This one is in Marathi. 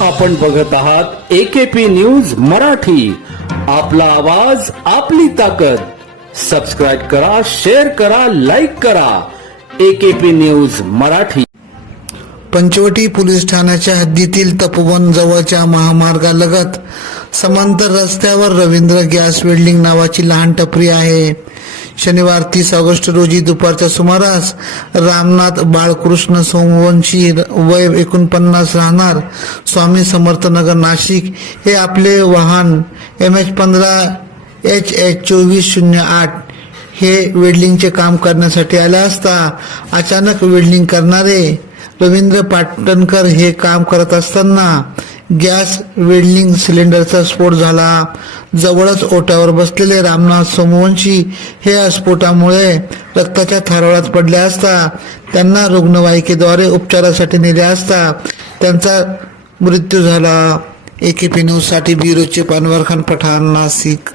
आपण बघत आहात एकेपी न्यूज मराठी. आपला आवाज आपली ताकद. सबस्क्राईब करा शेअर करा लाईक करा. AKP news Marathi. Panchavati police ठाण्याच्या हद्दीतील तपोवन जवळच्या महामार्गालगत समांतर रस्त्यावर रवींद्र गॅस वेल्डिंग नावाची लहान टपरी आहे. शनिवार तीस ऑगस्ट रोजी दुपारच्या सुमारास रामनाथ बाळकृष्ण सोमवंशी वय एकोणपन्नास राहणार. स्वामी समर्थनगर नाशिक हे आपले वाहन एम एच पंधरा एच एच चोवीस शून्य आठ हे वेल्डिंगचे काम करण्यासाठी आले असता अचानक वेल्डिंग करणारे रवींद्र पाटणकर हे काम करत असताना गॅस वेल्डिंग सिलेंडरचा स्फोट झाला. जवळच ओट्यावर बसलेले रामनाथ सोमवंशी हे या स्फोटामुळे रक्ताच्या थारोळात पडले असता त्यांना रुग्णवाहिकेद्वारे उपचारासाठी नेले असता त्यांचा मृत्यू झाला. एकेपी न्यूजसाठी ब्युरोचे पानवर खान पठाण नाशिक.